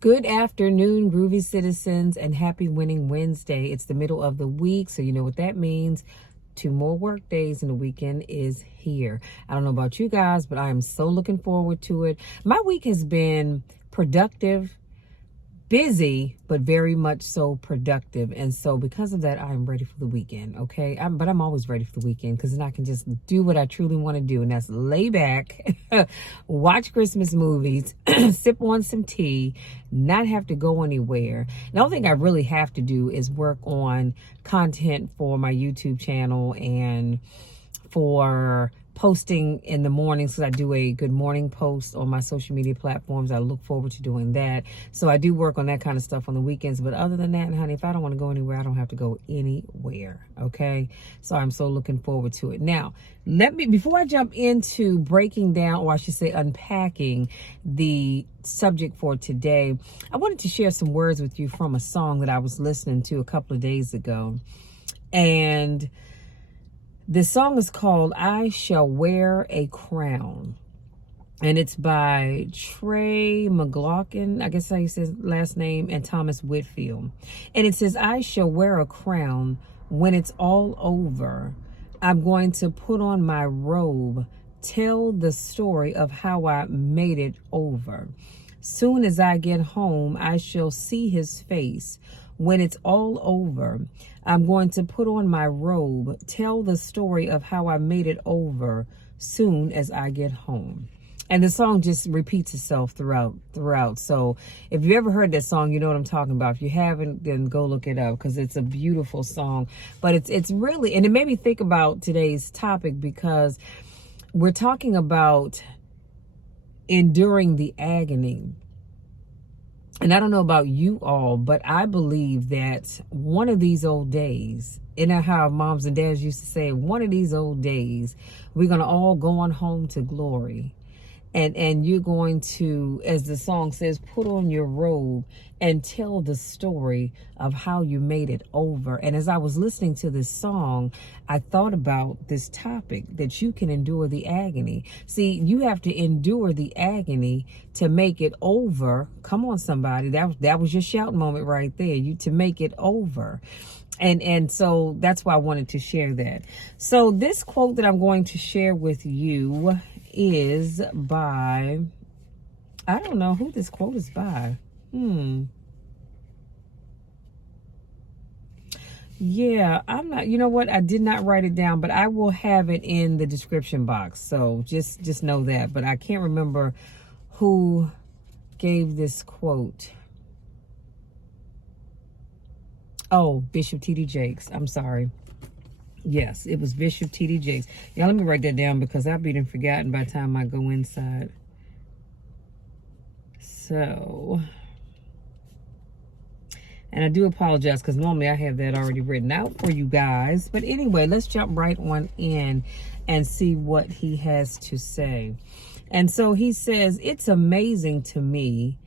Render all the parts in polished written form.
Good afternoon, groovy citizens, and happy Winning Wednesday. It's the middle of the week, so you know what that means. 2 more work days and the weekend is here. I don't know about you guys, but I am so looking forward to it. My week has been productive, busy, but very much so productive. And so because of that, I'm ready for the weekend, okay? But I'm always ready for the weekend because then I can just do what I truly want to do. And that's lay back, watch Christmas movies, sip on some tea, not have to go anywhere. The only thing I really have to do is work on content for my YouTube channel and for posting in the mornings, because I do a good morning post on my social media platforms. I look forward to doing that. So I do work on that kind of stuff on the weekends. But other than that, honey, if I don't want to go anywhere, I don't have to go anywhere. Okay. So I'm so looking forward to it. Now, before I jump into breaking down, or I should say unpacking the subject for today, I wanted to share some words with you from a song that I was listening to a couple of days ago. And this song is called I Shall Wear a Crown. And it's by Trey McLaughlin, I guess how you say his last name, and Thomas Whitfield. And it says, I shall wear a crown when it's all over. I'm going to put on my robe, tell the story of how I made it over. Soon as I get home, I shall see his face. When it's all over, I'm going to put on my robe, tell the story of how I made it over soon as I get home. And the song just repeats itself throughout. So if you ever heard that song, you know what I'm talking about. If you haven't, then go look it up because it's a beautiful song. But it's really, and it made me think about today's topic because we're talking about enduring the agony. And I don't know about you all, but I believe that one of these old days, you know how moms and dads used to say, one of these old days, we're going to all go on home to glory. And you're going to, as the song says, put on your robe and tell the story of how you made it over. And as I was listening to this song, I thought about this topic, that you can endure the agony. See, you have to endure the agony to make it over. Come on, somebody. That was your shout moment right there. To make it over. And so that's why I wanted to share that. So this quote that I'm going to share with you is by, I don't know who this quote is by. Yeah, I'm not, you know what? I did not write it down, but I will have it in the description box. So just know that, but I can't remember who gave this quote. Oh, Bishop T.D. Jakes. I'm sorry. Yes, it was Bishop T.D. Jakes. Yeah, let me write that down because I'll be forgotten by the time I go inside. So, and I do apologize because normally I have that already written out for you guys. But anyway, let's jump right on in and see what he has to say. And so he says, it's amazing to me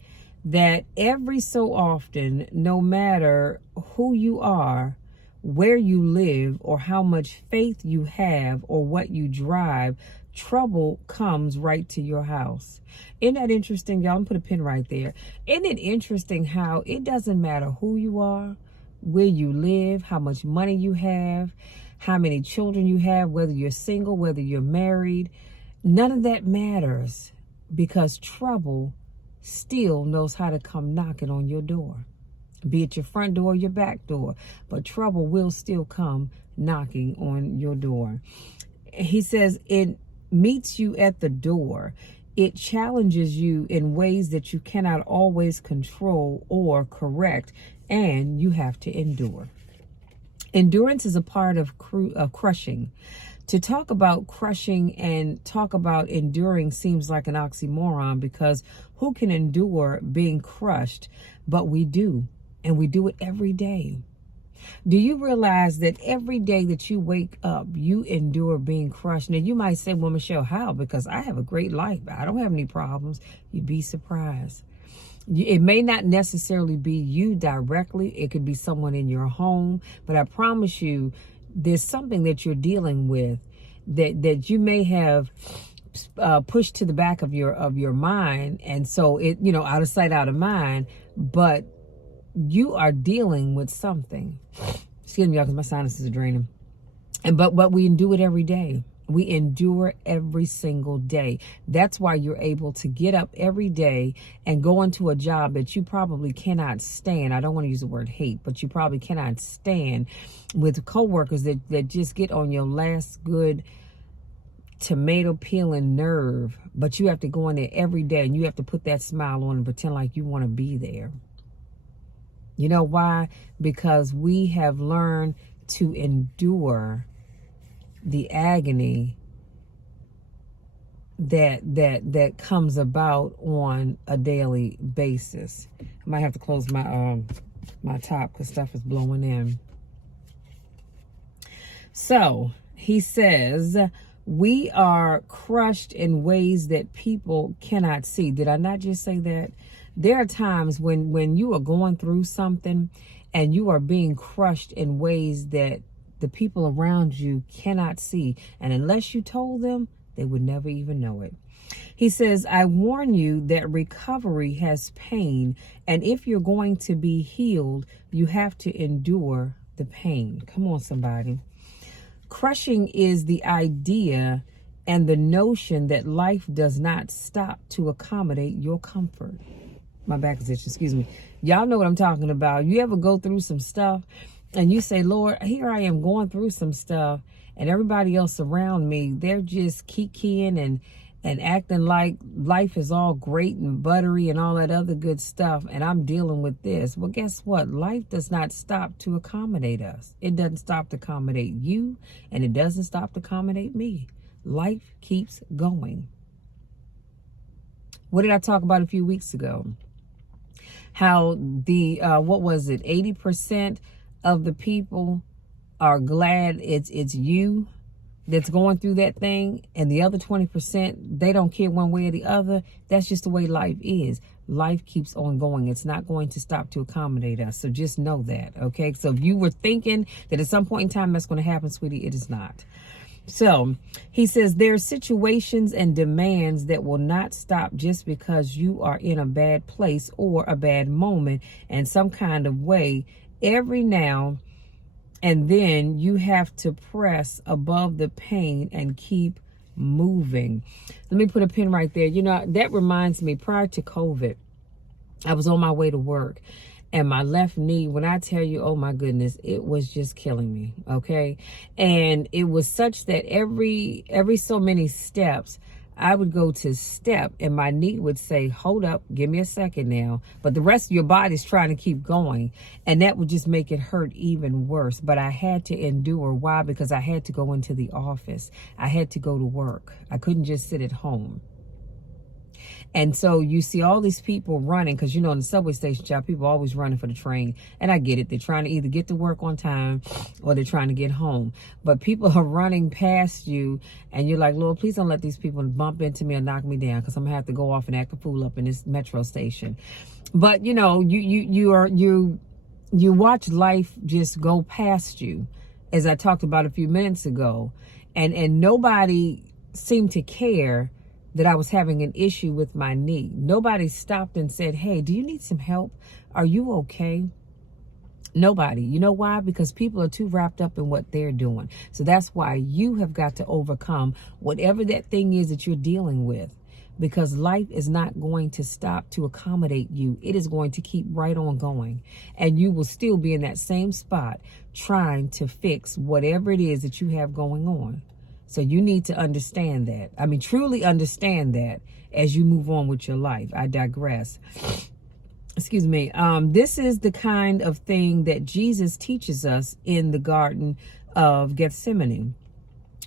that every so often, no matter who you are, where you live, or how much faith you have, or what you drive, trouble comes right to your house. Isn't that interesting, y'all? I'm put a pin right there. Isn't it interesting how it doesn't matter who you are, where you live, how much money you have, how many children you have, whether you're single, whether you're married, none of that matters because trouble still knows how to come knocking on your door. Be it your front door or your back door, but trouble will still come knocking on your door. He says it meets you at the door. It challenges you in ways that you cannot always control or correct, and you have to endure. Endurance is a part of crushing. To talk about crushing and talk about enduring seems like an oxymoron because who can endure being crushed? But we do. And we do it every day. Do you realize that every day that you wake up, you endure being crushed? Now, you might say, well, Michelle, how? Because I have a great life. I don't have any problems. You'd be surprised. It may not necessarily be you directly. It could be someone in your home. But I promise you, there's something that you're dealing with that you may have pushed to the back of your mind, and so it, out of sight, out of mind. But you are dealing with something. Excuse me, y'all, because my sinuses are draining. But we do it every day. We endure every single day. That's why you're able to get up every day and go into a job that you probably cannot stand. I don't want to use the word hate, but you probably cannot stand, with coworkers that just get on your last good tomato peeling nerve. But you have to go in there every day and you have to put that smile on and pretend like you want to be there. You know why? Because we have learned to endure the agony that comes about on a daily basis. I might have to close my my top because stuff is blowing in. So he says, we are crushed in ways that people cannot see. Did I not just say that? There are times when you are going through something and you are being crushed in ways that the people around you cannot see. And unless you told them, they would never even know it. He says, I warn you that recovery has pain. And if you're going to be healed, you have to endure the pain. Come on, somebody. Crushing is the idea and the notion that life does not stop to accommodate your comfort. My back is itching, excuse me. Y'all know what I'm talking about. You ever go through some stuff and you say, Lord, here I am going through some stuff, and everybody else around me, they're just kikiing and acting like life is all great and buttery and all that other good stuff, and I'm dealing with this. Well, guess what? Life does not stop to accommodate us. It doesn't stop to accommodate you, and it doesn't stop to accommodate me. Life keeps going. What did I talk about a few weeks ago? How the, 80% of the people are glad it's you that's going through that thing, and the other 20%, they don't care one way or the other. That's just the way life is. Life keeps on going. It's not going to stop to accommodate us. So just know that, okay? So if you were thinking that at some point in time that's going to happen, sweetie, it is not. So he says there are situations and demands that will not stop just because you are in a bad place or a bad moment in some kind of way. Every now and then you have to press above the pain and keep moving. Let me put a pin right there. That reminds me, prior to COVID, I was on my way to work. And my left knee, when I tell you, oh my goodness, it was just killing me, okay? And it was such that every so many steps, I would go to step and my knee would say, hold up, give me a second now. But the rest of your body's trying to keep going. And that would just make it hurt even worse. But I had to endure. Why? Because I had to go into the office. I had to go to work. I couldn't just sit at home. And so you see all these people running, because in the subway station, child, people are always running for the train. And I get it. They're trying to either get to work on time or they're trying to get home. But people are running past you and you're like, Lord, please don't let these people bump into me or knock me down, because I'm going to have to go off and act a fool up in this metro station. But, you watch life just go past you, as I talked about a few minutes ago. And nobody seemed to care that I was having an issue with my knee. Nobody stopped and said, hey, do you need some help? Are you okay? Nobody. You know why? Because people are too wrapped up in what they're doing. So that's why you have got to overcome whatever that thing is that you're dealing with, because life is not going to stop to accommodate you. It is going to keep right on going. And you will still be in that same spot trying to fix whatever it is that you have going on. So you need to understand that. I mean, truly understand that as you move on with your life. I digress. Excuse me. This is the kind of thing that Jesus teaches us in the Garden of Gethsemane.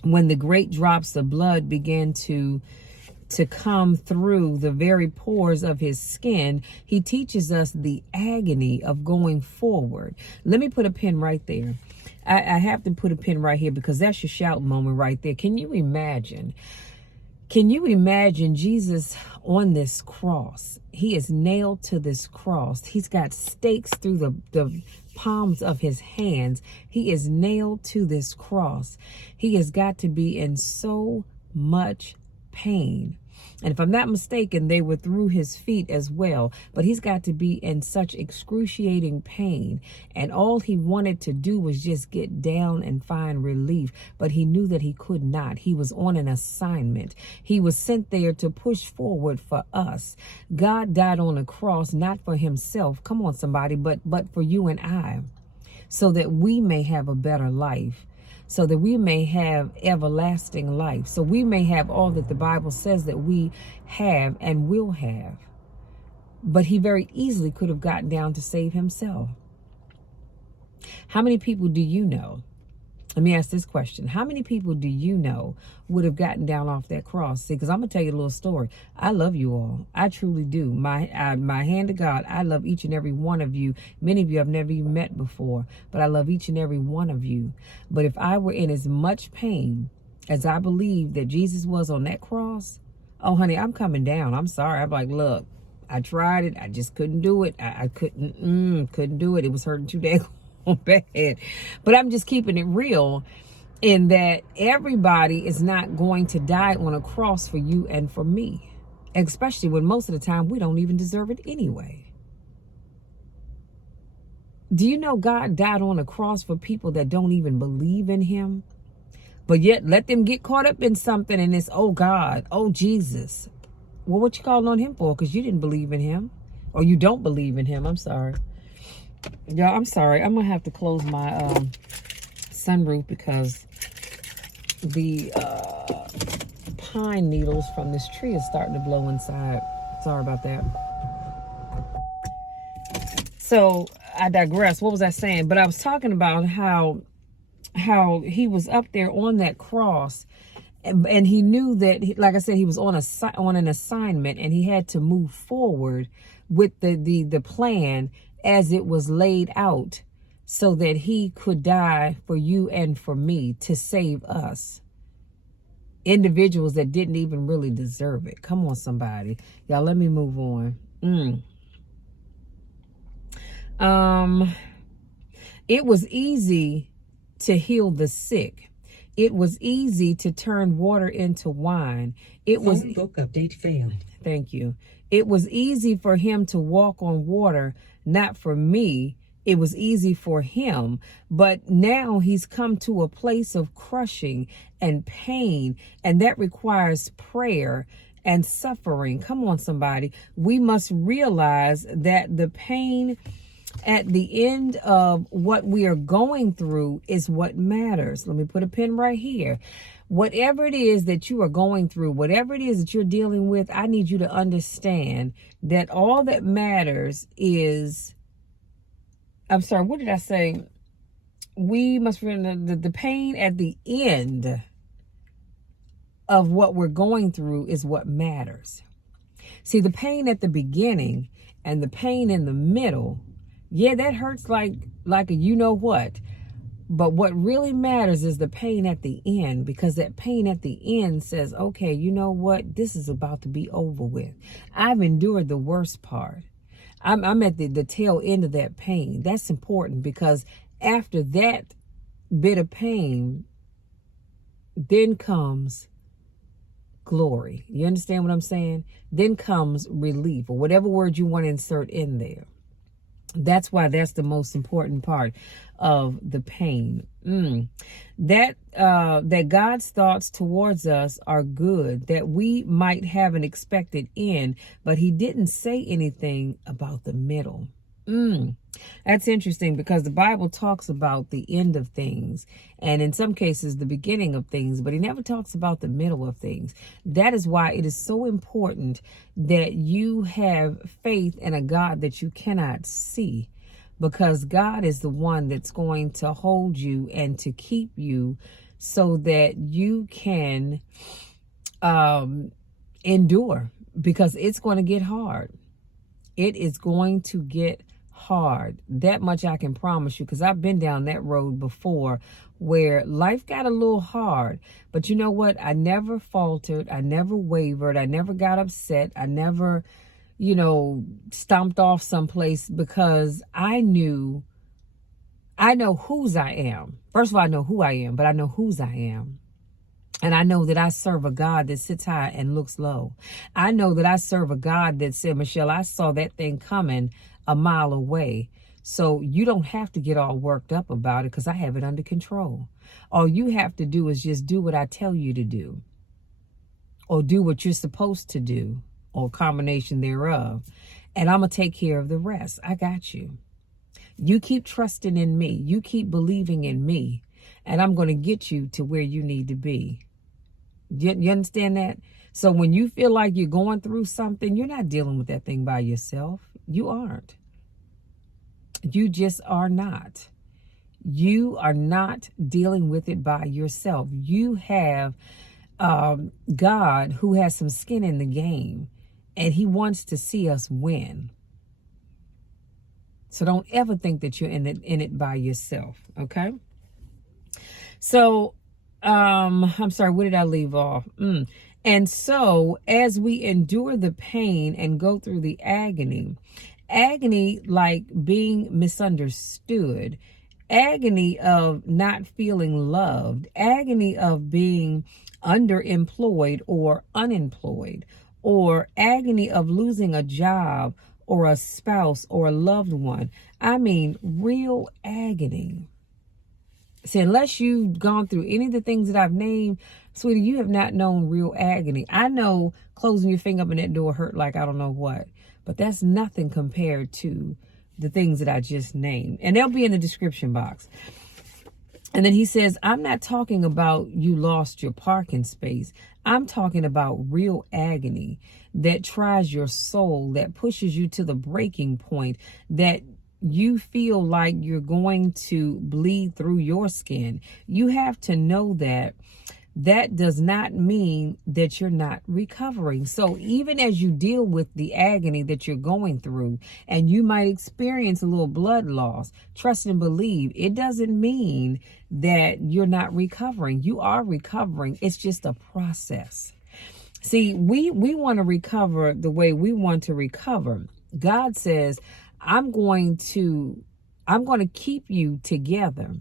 When the great drops of blood began to come through the very pores of his skin, he teaches us the agony of going forward. Let me put a pin right there. I have to put a pin right here, because that's your shout moment right there. Can you imagine? Can you imagine Jesus on this cross? He is nailed to this cross. He's got stakes through the palms of his hands. He is nailed to this cross. He has got to be in so much pain. And if I'm not mistaken, they were through his feet as well. But he's got to be in such excruciating pain. And all he wanted to do was just get down and find relief. But he knew that he could not. He was on an assignment. He was sent there to push forward for us. God died on a cross, not for himself. Come on, somebody, but for you and I, so that we may have a better life, so that we may have everlasting life, so we may have all that the Bible says that we have and will have. But he very easily could have gotten down to save himself. How many people do you know? Let me ask this question. How many people do you know would have gotten down off that cross? See, because I'm going to tell you a little story. I love you all. I truly do. My hand to God, I love each and every one of you. Many of you I've never even met before, but I love each and every one of you. But if I were in as much pain as I believe that Jesus was on that cross, oh, honey, I'm coming down. I'm sorry. I'm like, look, I tried it. I just couldn't do it. I couldn't do it. It was hurting too damn bad. But I'm just keeping it real in that everybody is not going to die on a cross for you and for me, especially when most of the time we don't even deserve it anyway. Do you know God died on a cross for people that don't even believe in him? But yet let them get caught up in something and it's, oh God, oh Jesus. Well, what you calling on him for? Because you didn't believe in him, or you don't believe in him. I'm sorry. Y'all, I'm sorry. I'm going to have to close my sunroof because the pine needles from this tree is starting to blow inside. Sorry about that. So I digress. What was I saying? But I was talking about how he was up there on that cross, and he knew that, like I said, he was on an assignment, and he had to move forward with the plan as it was laid out, so that he could die for you and for me, to save us, individuals that didn't even really deserve it. Come on, somebody. Y'all, let me move on. It was easy to heal the sick. It was easy to turn water into wine. It was book update failed. Thank you. It was easy for him to walk on water, not for me. It was easy for him. But now he's come to a place of crushing and pain, and that requires prayer and suffering. Come on, somebody. We must realize that the pain at the end of what we are going through is what matters. Let me put a pin right here. Whatever it is that you are going through, whatever it is that you're dealing with, I need you to understand that all that matters is, I'm sorry, what did I say? We must remember the pain at the end of what we're going through is what matters. See, the pain at the beginning and the pain in the middle, yeah, that hurts like a you know what. But what really matters is the pain at the end, because that pain at the end says, okay, you know what? This is about to be over with. I've endured the worst part. I'm at the tail end of that pain. That's important, because after that bit of pain, then comes glory. You understand what I'm saying? Then comes relief, or whatever word you want to insert in there. That's why that's the most important part of the pain. That God's thoughts towards us are good, that we might have an expected end, but he didn't say anything about the middle. That's interesting, because the Bible talks about the end of things, and in some cases the beginning of things, but he never talks about the middle of things. That is why it is so important that you have faith in a God that you cannot see, because God is the one that's going to hold you and to keep you so that you can endure, because it's going to get hard. It is going to get hard. That much I can promise you, because I've been down that road before where life got a little hard. But you know what? I never faltered. I never wavered. I never got upset. I never, stomped off someplace, because I know whose I am. First of all, I know who I am, but I know whose I am. And I know that I serve a God that sits high and looks low. I know that I serve a God that said, Michelle, I saw that thing coming a mile away. So you don't have to get all worked up about it because I have it under control. All you have to do is just do what I tell you to do, or do what you're supposed to do, or a combination thereof. And I'm going to take care of the rest. I got you. You keep trusting in me. You keep believing in me. And I'm going to get you to where you need to be. You understand that? So when you feel like you're going through something, you're not dealing with that thing by yourself. You aren't. You just are not. You are not dealing with it by yourself. You have God who has some skin in the game, and he wants to see us win. So don't ever think that you're in it by yourself. Okay. So, I'm sorry, where did I leave off? And so as we endure the pain and go through the agony like being misunderstood, agony of not feeling loved, agony of being underemployed or unemployed, or agony of losing a job or a spouse or a loved one. I mean, real agony. See, unless you've gone through any of the things that I've named, sweetie, you have not known real agony. I know closing your finger up in that door hurt like I don't know what, but that's nothing compared to the things that I just named. And they'll be in the description box. And then he says, I'm not talking about you lost your parking space. I'm talking about real agony that tries your soul, that pushes you to the breaking point, that you feel like you're going to bleed through your skin. You have to know that that does not mean that you're not recovering. So even as you deal with the agony that you're going through, and you might experience a little blood loss, trust and believe, it doesn't mean that you're not recovering. You are recovering. It's just a process. See, we want to recover the way we want to recover. God says, I'm going to keep you together,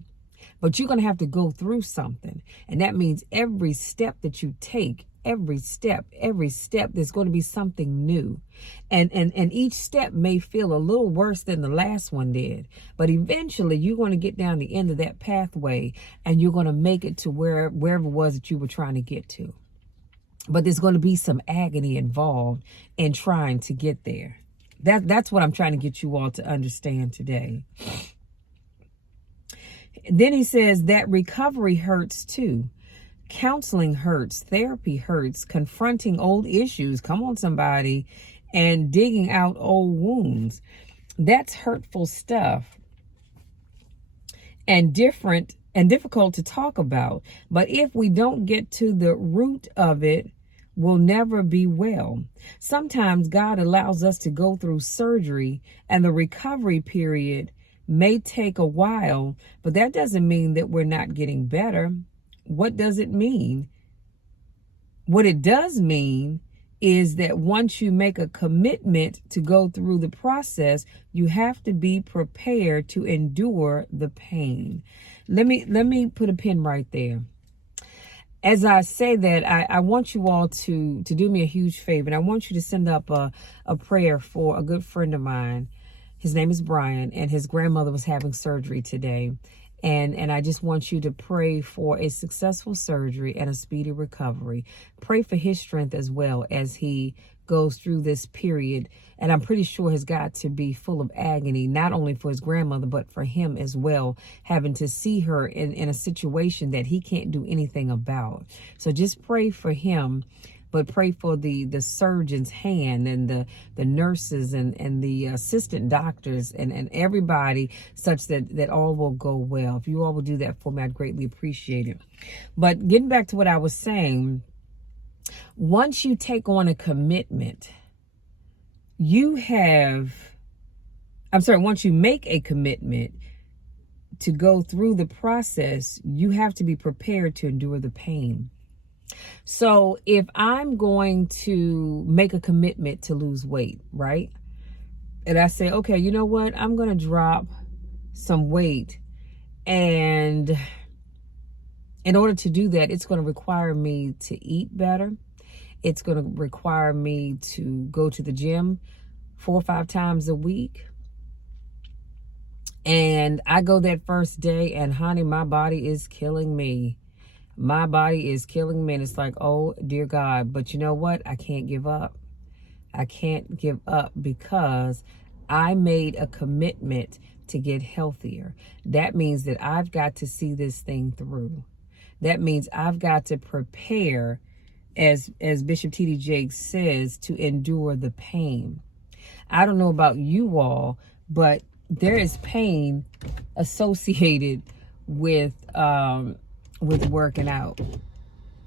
but you're going to have to go through something. And that means every step that you take, every step, there's going to be something new. And each step may feel a little worse than the last one did, but eventually you're going to get down the end of that pathway and you're going to make it to wherever it was that you were trying to get to. But there's going to be some agony involved in trying to get there. That's what I'm trying to get you all to understand today. Then he says that recovery hurts too. Counseling hurts, therapy hurts, confronting old issues, come on somebody, and digging out old wounds. That's hurtful stuff and difficult to talk about. But if we don't get to the root of it, we'll never be well. Sometimes God allows us to go through surgery, and the recovery period may take a while, but that doesn't mean that we're not getting better. What does it mean? What it does mean is that once you make a commitment to go through the process, you have to be prepared to endure the pain. Let me put a pin right there. As I say that, I want you all to do me a huge favor, and I want you to send up a prayer for a good friend of mine. His name is Brian, and his grandmother was having surgery today. And I just want you to pray for a successful surgery and a speedy recovery. Pray for his strength as well as he goes through this period. And I'm pretty sure has got to be full of agony, not only for his grandmother, but for him as well, having to see her in a situation that he can't do anything about. So just pray for him. But pray for the surgeon's hand and the nurses and the assistant doctors and everybody, such that all will go well. If you all will do that for me, I'd greatly appreciate it. But getting back to what I was saying, once you take on a commitment, once you make a commitment to go through the process, you have to be prepared to endure the pain. So if I'm going to make a commitment to lose weight, right? And I say, okay, you know what? I'm going to drop some weight, and in order to do that, it's going to require me to eat better. It's going to require me to go to the gym 4 or 5 times a week. And I go that first day, and honey, my body is killing me. My body is killing me. And it's like, oh, dear God. But you know what? I can't give up. I can't give up because I made a commitment to get healthier. That means that I've got to see this thing through. That means I've got to prepare, as Bishop T.D. Jakes says, to endure the pain. I don't know about you all, but there is pain associated with working out.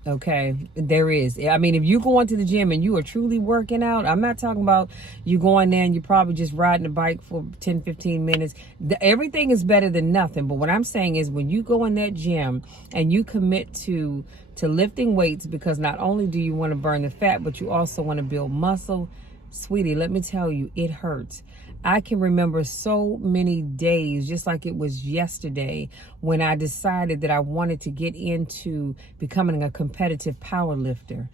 Okay, there is. I mean, if you go into the gym and you are truly working out, I'm not talking about you going there and you're probably just riding a bike for 10, 15 minutes. Everything is better than nothing. But what I'm saying is when you go in that gym and you commit to lifting weights, because not only do you want to burn the fat, but you also want to build muscle, sweetie, let me tell you, it hurts. I can remember so many days, just like it was yesterday, when I decided that I wanted to get into becoming a competitive power lifter.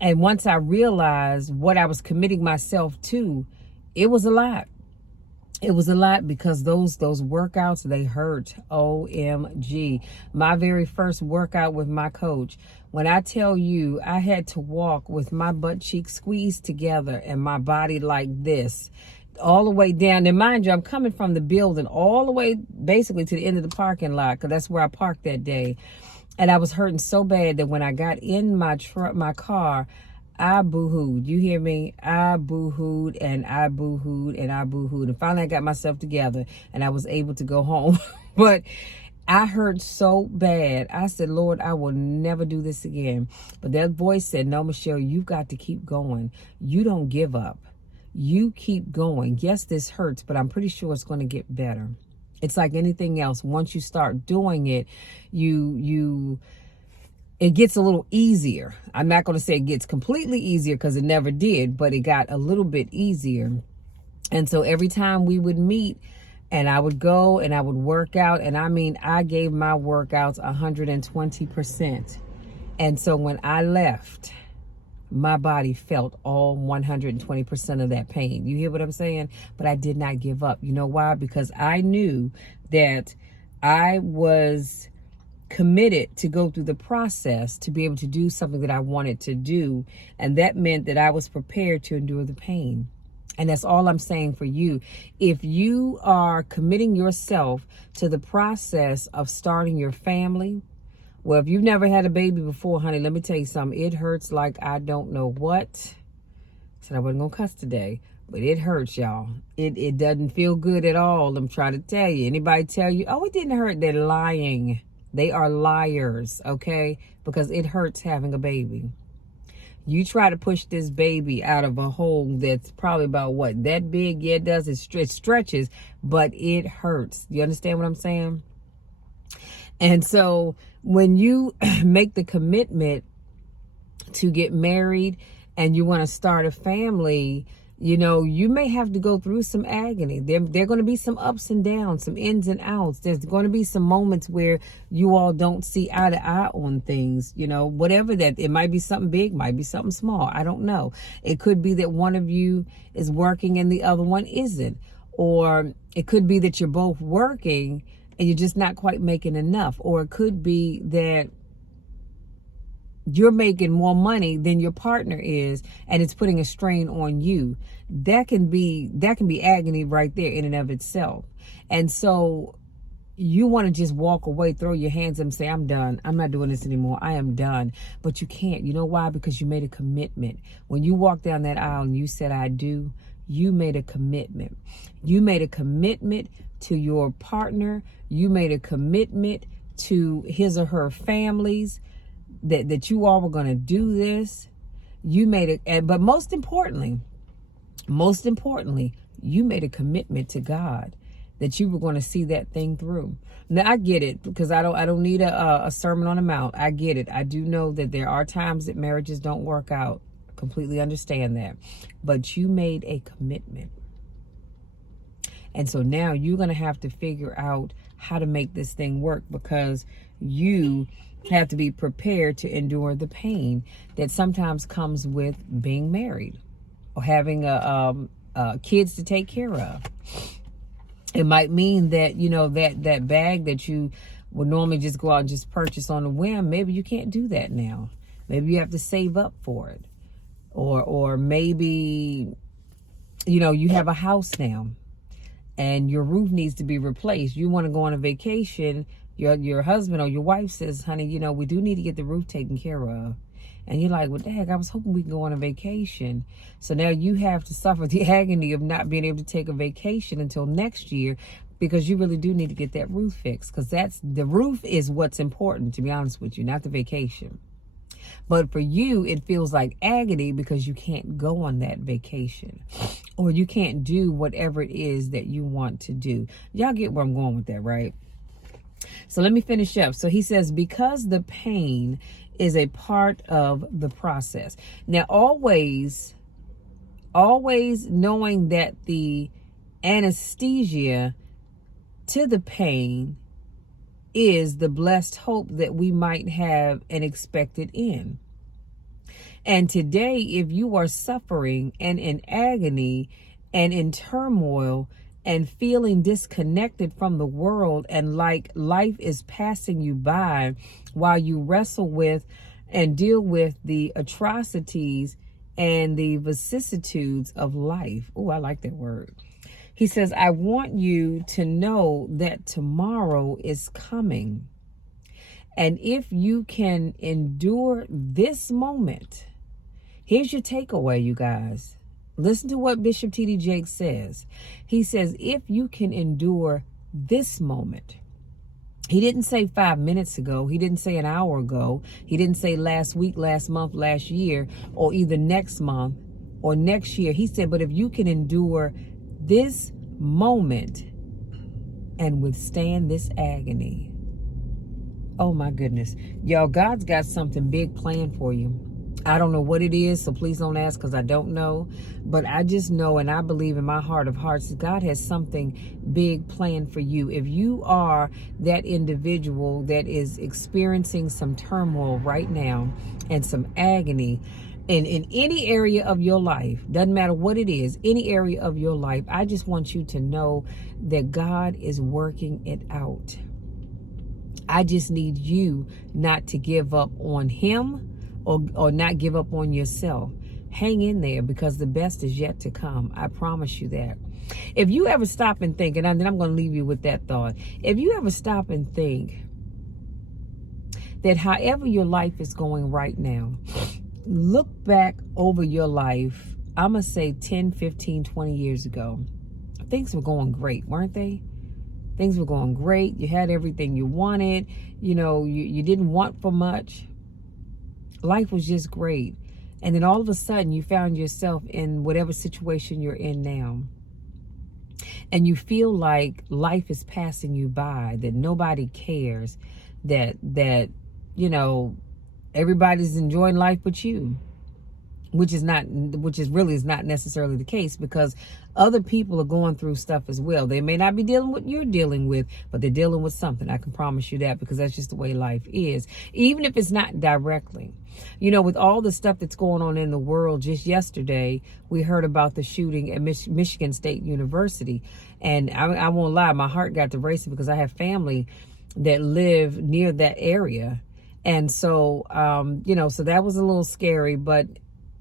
And once I realized what I was committing myself to, it was a lot. It was a lot because those workouts, they hurt. OMG. My very first workout with my coach, when I tell you I had to walk with my butt cheeks squeezed together and my body like this, all the way down. And mind you, I'm coming from the building all the way basically to the end of the parking lot, because that's where I parked that day. And I was hurting so bad that when I got in my car, I boo-hooed. You hear me? I boo-hooed and I boo-hooed and I boo-hooed. And finally I got myself together and I was able to go home. But I hurt so bad. I said, Lord, I will never do this again. But that voice said, no, Michelle, you've got to keep going. You don't give up. You keep going. Yes, this hurts, but I'm pretty sure it's going to get better. It's like anything else. Once you start doing it, it gets a little easier. I'm not going to say it gets completely easier because it never did, but it got a little bit easier. And so every time we would meet and I would go and I would work out, and I mean, I gave my workouts 120%. And so when I left, my body felt all 120% of that pain. You hear what I'm saying? But I did not give up. You know why? Because I knew that I was committed to go through the process to be able to do something that I wanted to do. And that meant that I was prepared to endure the pain. And that's all I'm saying for you. If you are committing yourself to the process of starting your family, well, if you've never had a baby before, honey, let me tell you something. It hurts like I don't know what. I said I wasn't going to cuss today, but it hurts, y'all. It doesn't feel good at all. I'm trying to tell you. Anybody tell you, oh, it didn't hurt, they're lying. They are liars, okay? Because it hurts having a baby. You try to push this baby out of a hole that's probably about what, that big? Yeah, it does. It stretches, but it hurts. You understand what I'm saying? And so when you make the commitment to get married and you want to start a family, you know, you may have to go through some agony. There are going to be some ups and downs, some ins and outs. There's going to be some moments where you all don't see eye to eye on things, you know, whatever that. It might be something big, might be something small. I don't know. It could be that one of you is working and the other one isn't. Or it could be that you're both working and you're just not quite making enough. Or it could be that you're making more money than your partner is, and it's putting a strain on you. That can be agony right there in and of itself. And so you want to just walk away, throw your hands up and say, I'm done. I'm not doing this anymore. I am done. But you can't. You know why? Because you made a commitment. When you walked down that aisle and you said, I do, you made a commitment. You made a commitment to your partner. You made a commitment to his or her families. That you all were going to do this. You made it, but most importantly, you made a commitment to God that you were going to see that thing through. Now I get it, because I don't need a Sermon on the Mount. I get it. I do know that there are times that marriages don't work out. Completely understand that, but you made a commitment. And so now you're going to have to figure out how to make this thing work, because you have to be prepared to endure the pain that sometimes comes with being married or having kids to take care of. It might mean that, that bag that you would normally just go out and just purchase on a whim, maybe you can't do that now. Maybe you have to save up for it. Or maybe, you have a house now and your roof needs to be replaced. You want to go on a vacation. Your husband or your wife says, honey, we do need to get the roof taken care of. And you're like, well, dang, I was hoping we could go on a vacation. So now you have to suffer the agony of not being able to take a vacation until next year, because you really do need to get that roof fixed. Because the roof is what's important, to be honest with you, not the vacation. But for you, it feels like agony because you can't go on that vacation, or you can't do whatever it is that you want to do. Y'all get where I'm going with that, right? So let me finish up. So he says, because the pain is a part of the process. Now, always knowing that the anesthesia to the pain is the blessed hope that we might have an expected end. And today, if you are suffering and in agony and in turmoil and feeling disconnected from the world, and like life is passing you by while you wrestle with and deal with the atrocities and the vicissitudes of life. Oh, I like that word. He says, I want you to know that tomorrow is coming. And if you can endure this moment, here's your takeaway, you guys. Listen to what Bishop T.D. Jakes says. He says, if you can endure this moment. He didn't say 5 minutes ago. He didn't say an hour ago. He didn't say last week, last month, last year, or either next month or next year. He said, but if you can endure this moment and withstand this agony. Oh my goodness. Y'all, God's got something big planned for you. I don't know what it is, so please don't ask, because I don't know. But I just know, and I believe in my heart of hearts, that God has something big planned for you. If you are that individual that is experiencing some turmoil right now and some agony in any area of your life, doesn't matter what it is, any area of your life, I just want you to know that God is working it out. I just need you not to give up on Him, or not give up on yourself. Hang in there, because the best is yet to come. I promise you that. If you ever stop and think, and then I'm going to leave you with that thought. If you ever stop and think that however your life is going right now, look back over your life, I'm going to say 10, 15, 20 years ago. Things were going great, weren't they? Things were going great. You had everything you wanted. You didn't want for much. Life was just great. And then all of a sudden you found yourself in whatever situation you're in now. And you feel like life is passing you by, that nobody cares, that everybody's enjoying life but you. Which is not necessarily the case, because other people are going through stuff as well. They may not be dealing with what you're dealing with, but they're dealing with something. I can promise you that, because that's just the way life is. Even if it's not directly. With all the stuff that's going on in the world, just yesterday, we heard about the shooting at Michigan State University. And I won't lie, my heart got to racing, because I have family that live near that area. And so, so that was a little scary, but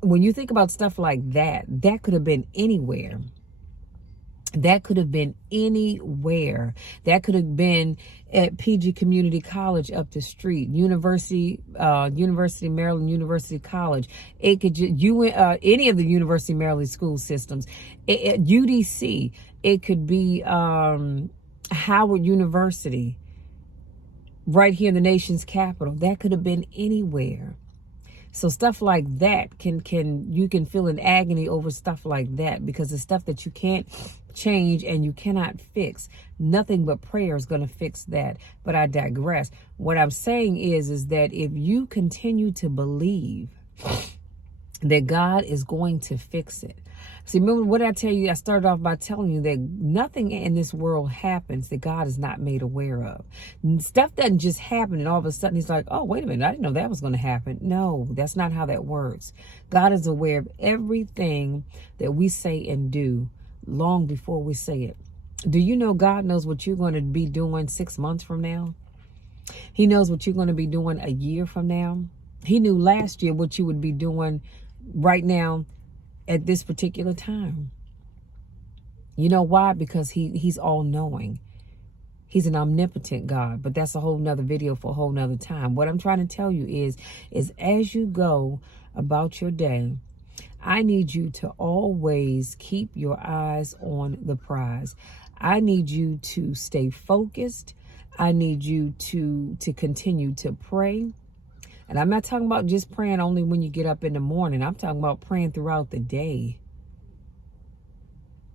when you think about stuff like that, that could have been anywhere. That could have been anywhere. That could have been at PG Community College up the street, University of Maryland University College. It could any of the University of Maryland school systems, at UDC. It could be Howard University, right here in the nation's capital. That could have been anywhere. So stuff like that you can feel an agony over stuff like that, because it's stuff that you can't change and you cannot fix. Nothing but prayer is going to fix that. But I digress. What I'm saying is that if you continue to believe that God is going to fix it, See, remember what I tell you? I started off by telling you that nothing in this world happens that God is not made aware of. Stuff doesn't just happen and all of a sudden he's like, oh, wait a minute, I didn't know that was going to happen. No, that's not how that works. God is aware of everything that we say and do long before we say it. Do you know God knows what you're going to be doing 6 months from now? He knows what you're going to be doing a year from now. He knew last year what you would be doing right now at this particular time. You know why? Because he's all-knowing. He's an omnipotent God, but that's a whole nother video for a whole nother time. What I'm trying to tell you is as you go about your day, I need you to always keep your eyes on the prize. I need you to stay focused. I need you to continue to pray. And I'm not talking about just praying only when you get up in the morning. I'm talking about praying throughout the day.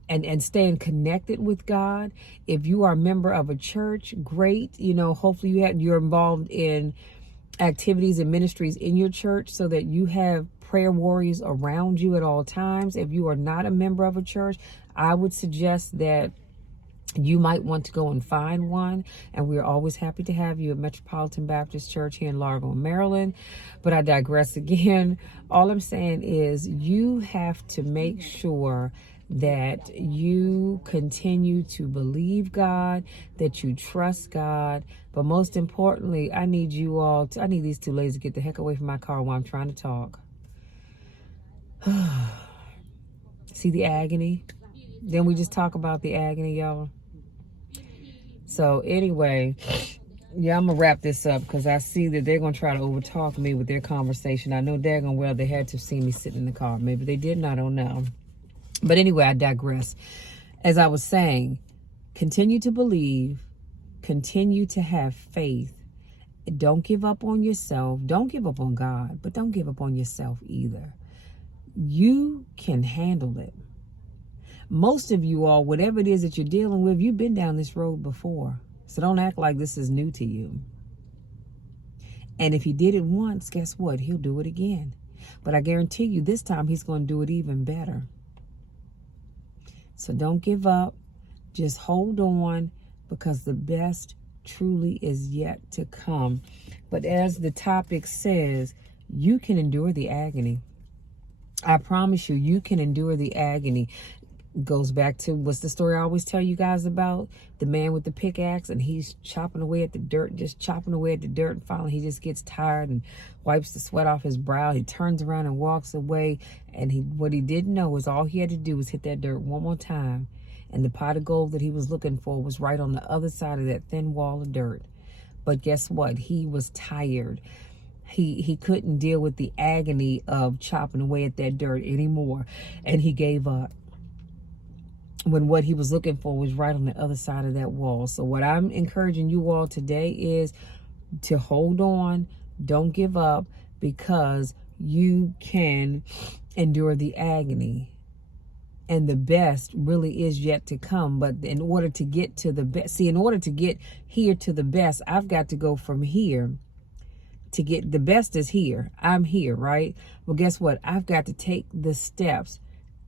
And staying connected with God. If you are a member of a church, great. You know, hopefully you're involved in activities and ministries in your church so that you have prayer warriors around you at all times. If you are not a member of a church, I would suggest that you might want to go and find one. And we're always happy to have you at Metropolitan Baptist Church here in Largo, Maryland. But I digress again. All I'm saying is you have to make sure that you continue to believe God, that you trust God. But most importantly, I need you all to, I need these two ladies to get the heck away from my car while I'm trying to talk. See the agony? Then we just talk about the agony, y'all. So anyway, yeah, I'm going to wrap this up because I see that they're going to try to overtalk me with their conversation. I know daggone well they had to have seen me sitting in the car. Maybe they didn't, I don't know. But anyway, I digress. As I was saying, continue to believe, continue to have faith. Don't give up on yourself. Don't give up on God, but don't give up on yourself either. You can handle it. Most of you all, whatever it is that you're dealing with, you've been down this road before. So don't act like this is new to you. And if he did it once, guess what? He'll do it again. But I guarantee you this time he's going to do it even better. So don't give up. Just hold on because the best truly is yet to come. But as the topic says, you can endure the agony. I promise you, you can endure the agony. Goes back to what's the story I always tell you guys about? The man with the pickaxe, and he's chopping away at the dirt, just chopping away at the dirt, and finally he just gets tired and wipes the sweat off his brow. He turns around and walks away, and what he didn't know is all he had to do was hit that dirt one more time, and the pot of gold that he was looking for was right on the other side of that thin wall of dirt. But guess what? He was tired. He couldn't deal with the agony of chopping away at that dirt anymore, and he gave up. When what he was looking for was right on the other side of that wall. So what I'm encouraging you all today is to hold on, don't give up, because you can endure the agony. And the best really is yet to come. But in order to get to the best, in order to get here to the best, I've got to go from here to get the best is here. I'm here, right? Well, guess what? I've got to take the steps,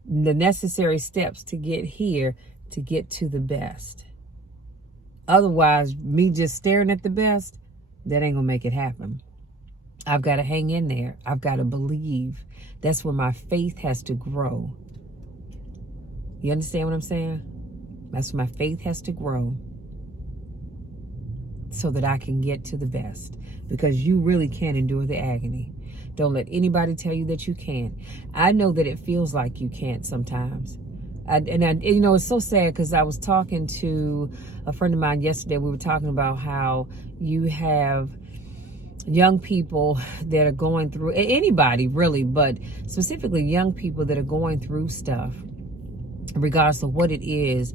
the necessary steps to get here, to get to the best. Otherwise, me just staring at the best, that ain't gonna make it happen. I've got to hang in there. I've got to believe. That's where my faith has to grow. You understand what I'm saying? That's where my faith has to grow so that I can get to the best, because you really can endure the agony. Don't let anybody tell you that you can't. I know that it feels like you can't sometimes. You know, it's so sad because I was talking to a friend of mine yesterday. We were talking about how you have young people that are going through, anybody really, but specifically young people that are going through stuff, regardless of what it is.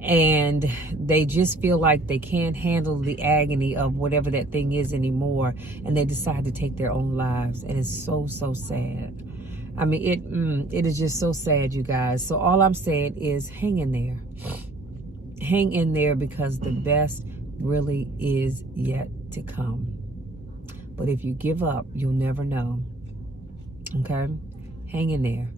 And they just feel like they can't handle the agony of whatever that thing is anymore. And they decide to take their own lives. And it's so, so sad. I mean, it is just so sad, you guys. So all I'm saying is hang in there. Hang in there, because the best really is yet to come. But if you give up, you'll never know. Okay? Hang in there.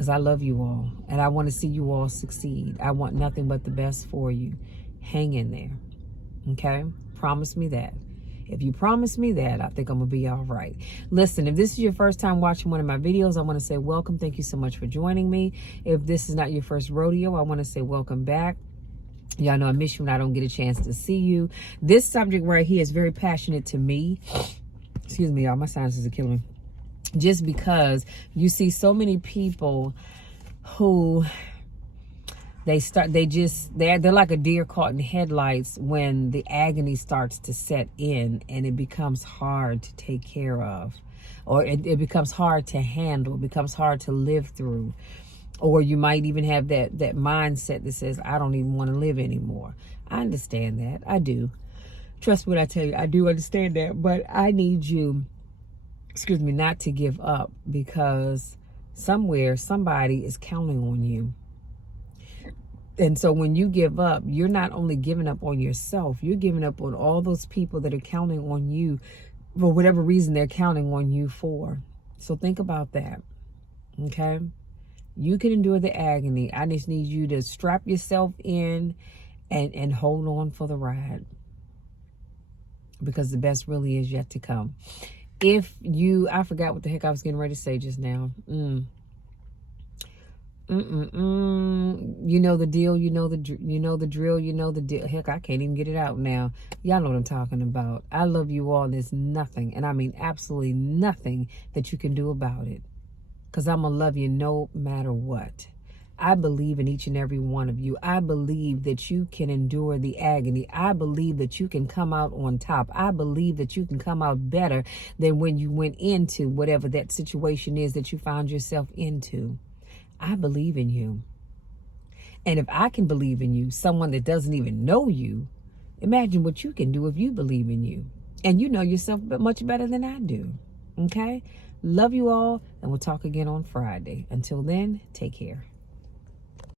because I love you all and I want to see you all succeed. I want nothing but the best for you. Hang in there. Okay? Promise me that. If you promise me that, I think I'm going to be all right. Listen, if this is your first time watching one of my videos, I want to say welcome. Thank you so much for joining me. If this is not your first rodeo, I want to say welcome back. Y'all know I miss you when I don't get a chance to see you. This subject right here is very passionate to me. Excuse me, y'all. My sinuses are killing me. Just because you see so many people who they're like a deer caught in headlights when the agony starts to set in and it becomes hard to take care of, or it becomes hard to handle, it becomes hard to live through. Or you might even have that mindset that says, I don't even want to live anymore. I understand that. I do. Trust me when I tell you, I do understand that. But I need you, not to give up, because somewhere somebody is counting on you. And so when you give up, you're not only giving up on yourself, you're giving up on all those people that are counting on you for whatever reason they're counting on you for. So think about that. Okay? You can endure the agony. I just need you to strap yourself in and hold on for the ride, because the best really is yet to come. I forgot what the heck I was getting ready to say just now. You know the deal, you know the drill, you know the deal. Heck, I can't even get it out now. Y'all know what I'm talking about. I love you all. There's nothing, and I mean absolutely nothing that you can do about it. Because I'm going to love you no matter what. I believe in each and every one of you. I believe that you can endure the agony. I believe that you can come out on top. I believe that you can come out better than when you went into whatever that situation is that you found yourself into. I believe in you. And if I can believe in you, someone that doesn't even know you, imagine what you can do if you believe in you. And you know yourself much better than I do. Okay? Love you all, and we'll talk again on Friday. Until then, take care.